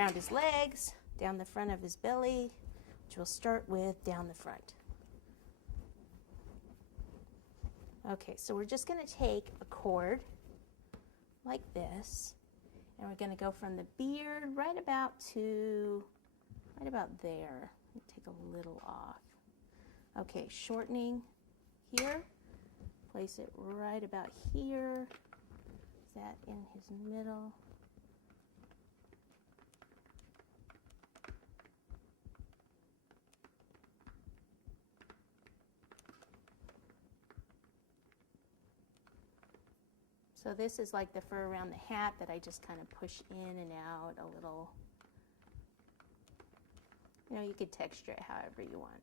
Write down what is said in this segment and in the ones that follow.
around his legs, down the front of his belly, which we'll start with down the front. Okay, so we're just going to take a cord like this, and we're going to go from the beard right about there. Take a little off. Okay, shortening here. Place it right about here. Is that in his middle? So this is like the fur around the hat that I just kind of push in and out a little. You know, you could texture it however you want.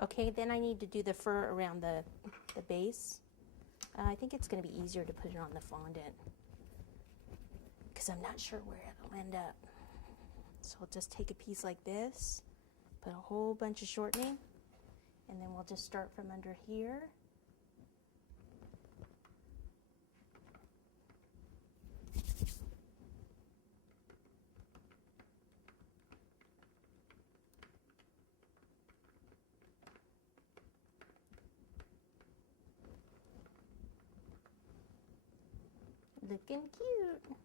Okay, then I need to do the fur around the base. I think it's going to be easier to put it on the fondant because I'm not sure where it'll end up. So I'll just take a piece like this, put a whole bunch of shortening, and then we'll just start from under here. Looking cute.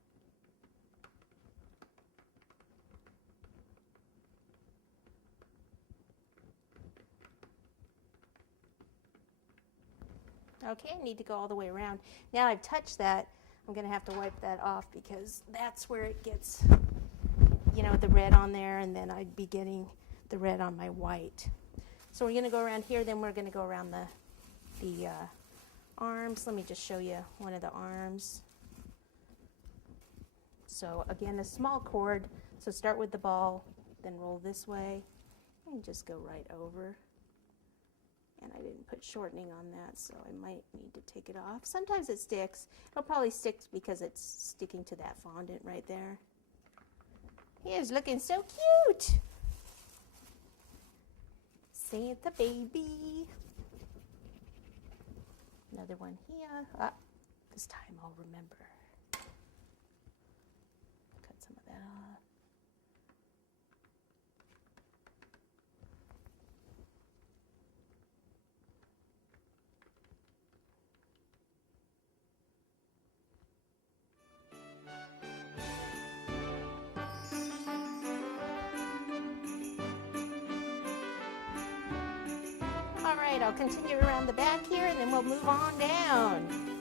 Okay, I need to go all the way around. Now I've touched that, I'm going to have to wipe that off because that's where it gets, you know, the red on there, and then I'd be getting the red on my white. So we're going to go around here, then we're going to go around the arms. Let me just show you one of the arms. So again, a small cord, so start with the ball, then roll this way, and just go right over. And I didn't put shortening on that, so I might need to take it off. Sometimes it sticks. It'll probably stick because it's sticking to that fondant right there. He is looking so cute! Santa baby. Another one here. Ah, this time I'll remember. Some of that off. All right, I'll continue around the back here and then we'll move on down.